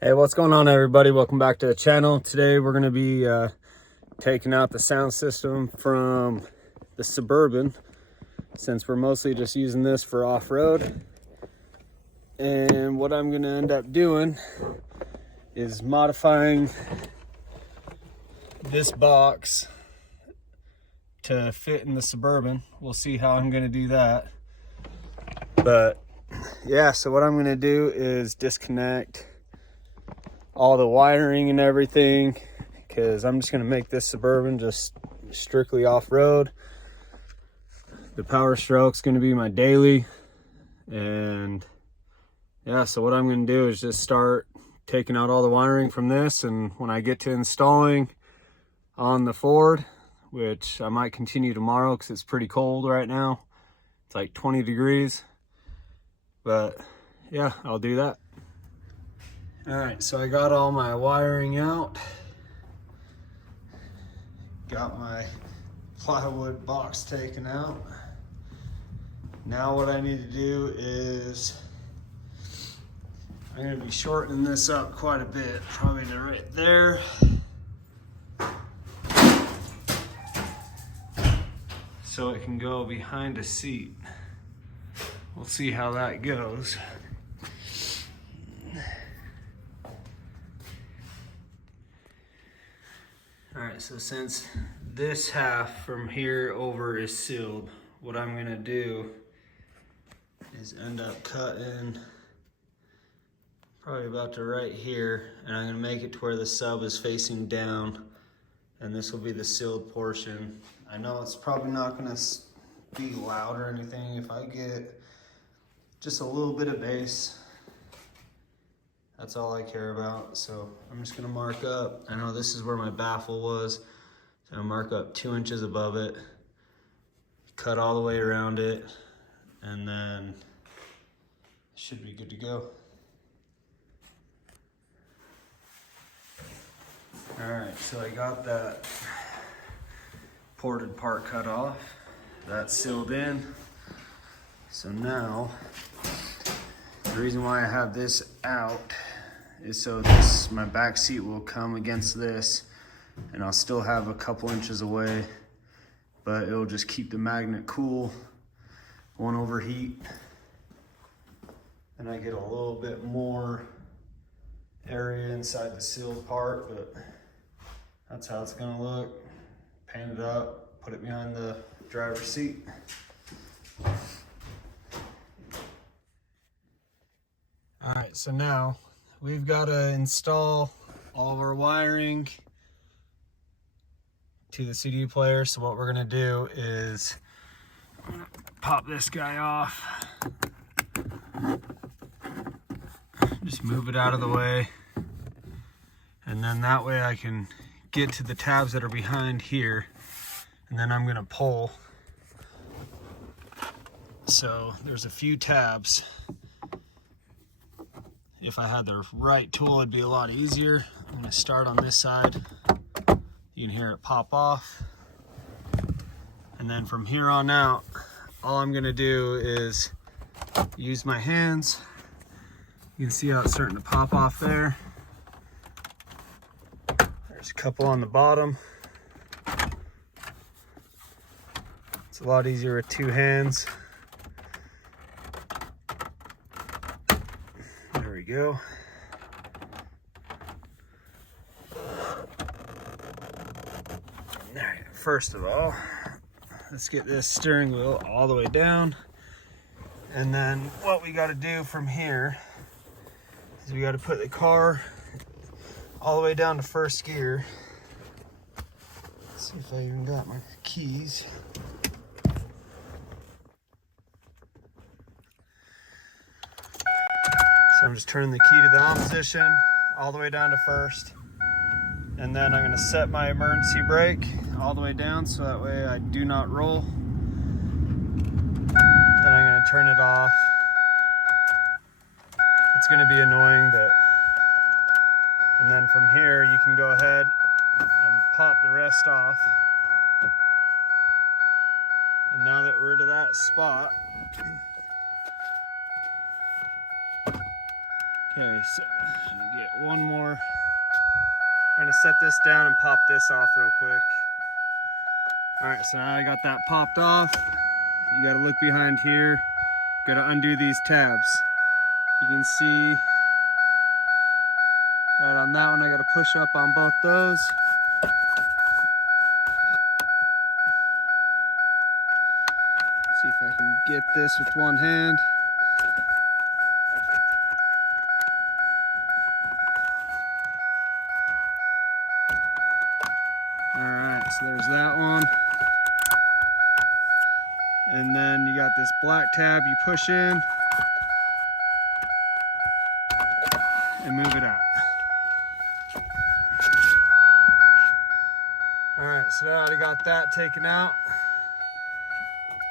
Hey, what's going on, everybody? Welcome back to the channel. Today we're going to be taking out the sound system from the Suburban, since we're mostly just using this for off-road. And what I'm going to end up doing is modifying this box to fit in the Suburban. We'll see how I'm going to do that. But yeah, so what I'm going to do is disconnect all the wiring and everything, because I'm just going to make this Suburban just strictly off-road. The Power Stroke's going to be my daily. And yeah, so what I'm going to do is just start taking out all the wiring from this, and when I get to installing on the Ford, which I might continue tomorrow because it's pretty cold right now, it's like 20 degrees, but yeah, I'll do that. All right, so I got all my wiring out. Got my plywood box taken out. Now what I need to do is, I'm gonna be shortening this up quite a bit, probably to right there. So it can go behind a seat. We'll see how that goes. All right, so since this half from here over is sealed, what I'm gonna do is end up cutting probably about to right here, and I'm gonna make it to where the sub is facing down, and this will be the sealed portion. I know it's probably not gonna be loud or anything if I get just a little bit of bass. That's all I care about. So I'm just gonna mark up. I know this is where my baffle was. So I'll mark up 2 inches above it, cut all the way around it, and then it should be good to go. All right, so I got that ported part cut off. That's sealed in. So now, the reason why I have this out is so my back seat will come against this, and I'll still have a couple inches away, but it'll just keep the magnet cool, won't overheat, and I get a little bit more area inside the sealed part. But that's how it's gonna look. Paint it up, put it behind the driver's seat. All right, so now we've got to install all of our wiring to the CD player. So what we're gonna do is pop this guy off, just move it out of the way, and then that way I can get to the tabs that are behind here, and then I'm gonna pull. So there's a few tabs. If I had the right tool, it'd be a lot easier. I'm gonna start on this side. You can hear it pop off. And then from here on out, all I'm gonna do is use my hands. You can see how it's starting to pop off there. There's a couple on the bottom. It's a lot easier with 2 hands. There we go. There, first of all, let's get this steering wheel all the way down. And then what we got to do from here is we got to put the car all the way down to first gear. Let's see if I even got my keys. So I'm just turning the key to the on position all the way down to first. And then I'm gonna set my emergency brake all the way down so that way I do not roll. Then I'm gonna turn it off. It's gonna be annoying, but, and then from here you can go ahead and pop the rest off. And now that we're to that spot, Okay, so I'm gonna get one more. I'm gonna set this down and pop this off real quick. All right, so now I got that popped off. You gotta look behind here. Gotta undo these tabs. You can see right on that one, I gotta push up on both those. See if I can get this with one hand. All right, so there's that one. And then you got this black tab you push in and move it out. All right, so now I got that taken out.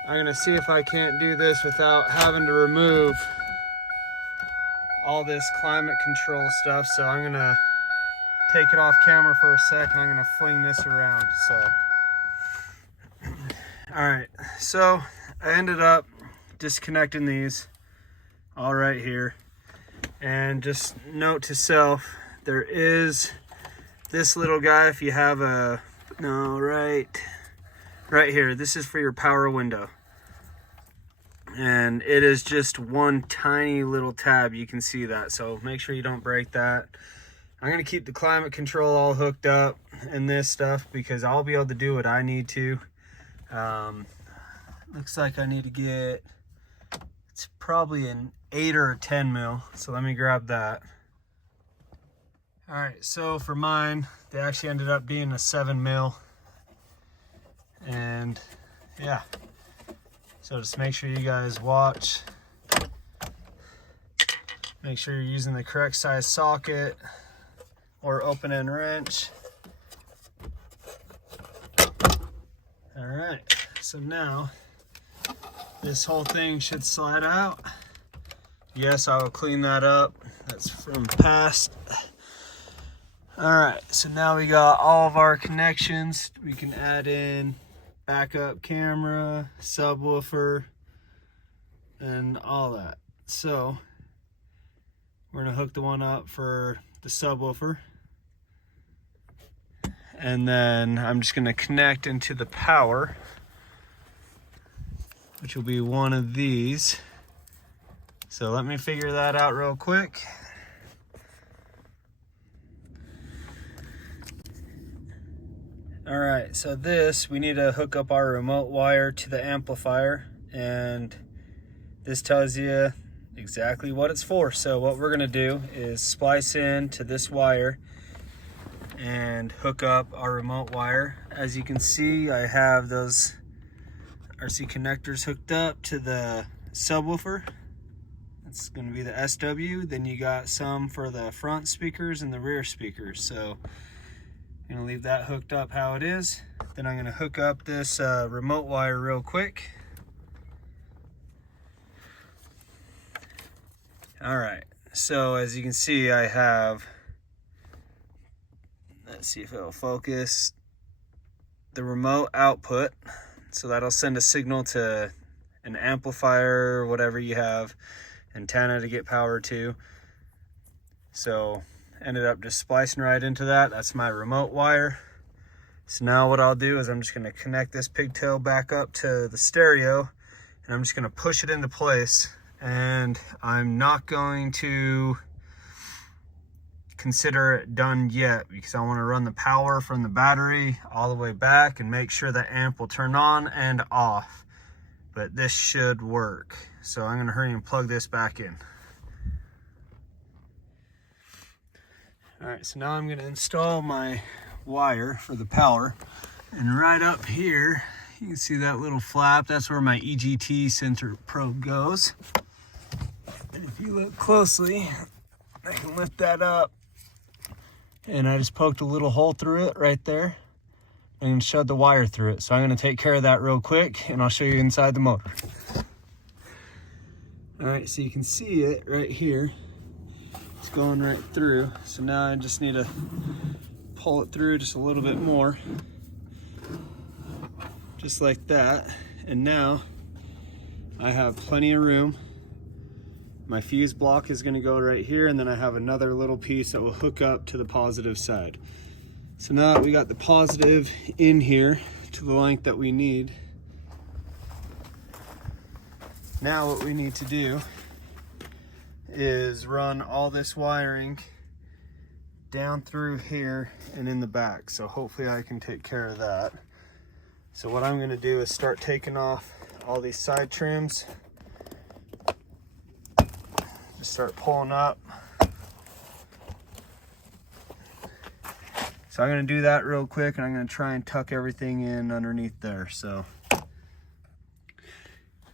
I'm gonna see if I can't do this without having to remove all this climate control stuff. So I'm gonna take it off camera for a second. I'm gonna fling this around, so. All right, so I ended up disconnecting these all right here. And just note to self, there is this little guy, if you have a, no, right here, this is for your power window. And it is just one tiny little tab, you can see that, so make sure you don't break that. I'm gonna keep the climate control all hooked up and this stuff because I'll be able to do what I need to. Looks like I need to get, it's probably an 8 or a 10 mil, so let me grab that. All right, so for mine, they actually ended up being a 7 mil. And yeah, so just make sure you guys watch. Make sure you're using the correct size socket or open end wrench. All right, so now this whole thing should slide out. Yes, I will clean that up. That's from past. All right, so now we got all of our connections. We can add in backup camera, subwoofer, and all that. So we're gonna hook the one up for the subwoofer. And then I'm just gonna connect into the power, which will be one of these. So let me figure that out real quick. All right, so this, we need to hook up our remote wire to the amplifier, and this tells you exactly what it's for. So what we're gonna do is splice in to this wire and hook up our remote wire. As you can see, I have those RC connectors hooked up to the subwoofer. It's gonna be the SW. Then you got some for the front speakers and the rear speakers. So I'm gonna leave that hooked up how it is. Then I'm gonna hook up this remote wire real quick. All right, so as you can see, I have, let's see if it'll focus, the remote output. So that'll send a signal to an amplifier, whatever you have, antenna to get power to. So ended up just splicing right into that. That's my remote wire. So now what I'll do is I'm just gonna connect this pigtail back up to the stereo, and I'm just gonna push it into place. And I'm not going to consider it done yet because I want to run the power from the battery all the way back and make sure the amp will turn on and off. But this should work. So I'm gonna hurry and plug this back in. All right, so now I'm gonna install my wire for the power. And right up here, you can see that little flap. That's where my EGT sensor probe goes. And if you look closely, I can lift that up. And I just poked a little hole through it right there and shoved the wire through it. So I'm gonna take care of that real quick and I'll show you inside the motor. All right, so you can see it right here. It's going right through. So now I just need to pull it through just a little bit more. Just like that. And now I have plenty of room My fuse block is going to go right here, and then I have another little piece that will hook up to the positive side. So now that we got the positive in here to the length that we need, now what we need to do is run all this wiring down through here and in the back. So hopefully I can take care of that. So what I'm going to do is start taking off all these side trims. Just start pulling up. So I'm going to do that real quick, and I'm going to try and tuck everything in underneath there. So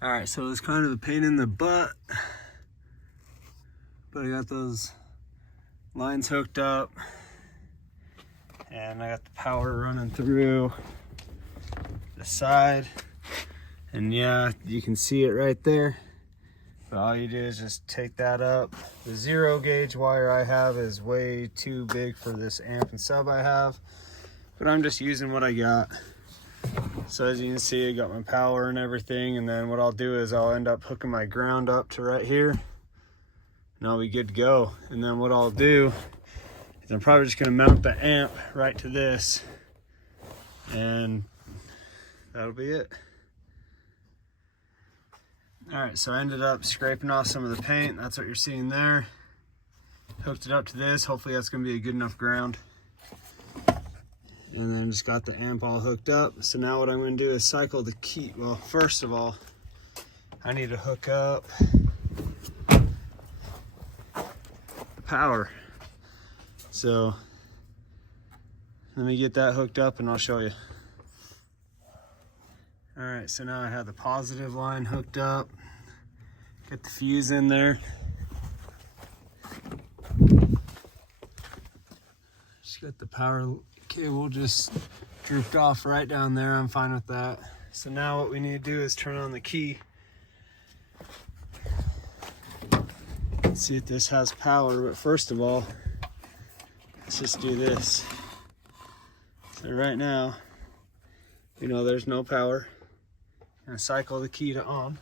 all right, so it's kind of a pain in the butt, but I got those lines hooked up, and I got the power running through the side, and yeah, you can see it right there. But all you do is just take that up. The 0 gauge wire I have is way too big for this amp and sub I have, but I'm just using what I got. So as you can see, I got my power and everything, and then what I'll do is I'll end up hooking my ground up to right here, and I'll be good to go. And then what I'll do is I'm probably just gonna mount the amp right to this, and that'll be it. All right, so I ended up scraping off some of the paint. That's what you're seeing there. Hooked it up to this. Hopefully that's gonna be a good enough ground. And then just got the amp all hooked up. So now what I'm going to do is cycle the key. Well, first of all, I need to hook up the power. So let me get that hooked up and I'll show you. All right, so now I have the positive line hooked up. Get the fuse in there. Just got the power cable just drooped off right down there. I'm fine with that. So now what we need to do is turn on the key. Let's see if this has power, but first of all, let's just do this. So right now, you know there's no power. I'm gonna cycle the key to on.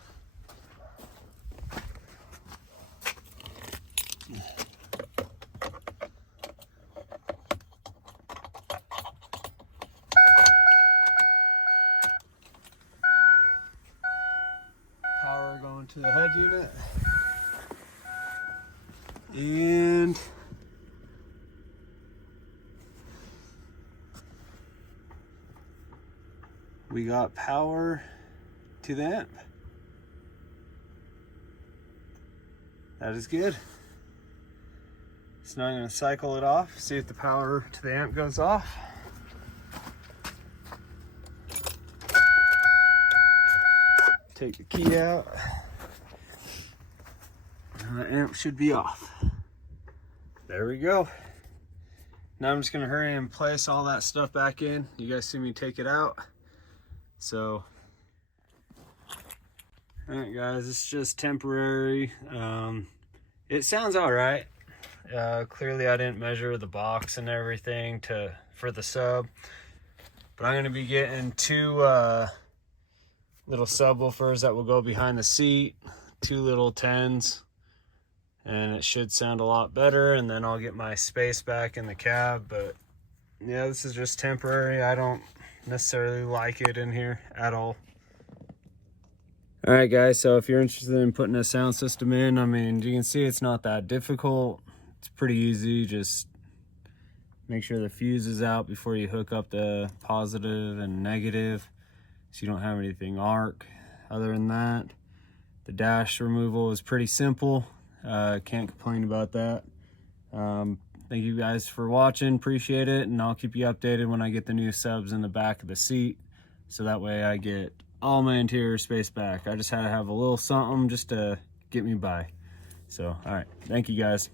Power going to the head unit. And we got power to the amp. That is good. So now I'm going to cycle it off, see if the power to the amp goes off. Take the key out. And the amp should be off. There we go. Now I'm just going to hurry and place all that stuff back in. You guys see me take it out. So, all right guys, it's just temporary. It sounds all right. Clearly I didn't measure the box and everything for the sub, but I'm going to be getting two little subwoofers that will go behind the seat, 2 little 10s, and it should sound a lot better. And then I'll get my space back in the cab. But yeah, this is just temporary. I don't necessarily like it in here at all. All right guys, so if you're interested in putting a sound system in, I mean, you can see it's not that difficult. It's pretty easy. Just make sure the fuse is out before you hook up the positive and negative, so you don't have anything arc. Other than that, the dash removal is pretty simple. Can't complain about that. Thank you guys for watching, appreciate it, and I'll keep you updated when I get the new subs in the back of the seat, so that way I get all my interior space back. I just had to have a little something just to get me by. So, all right, thank you guys.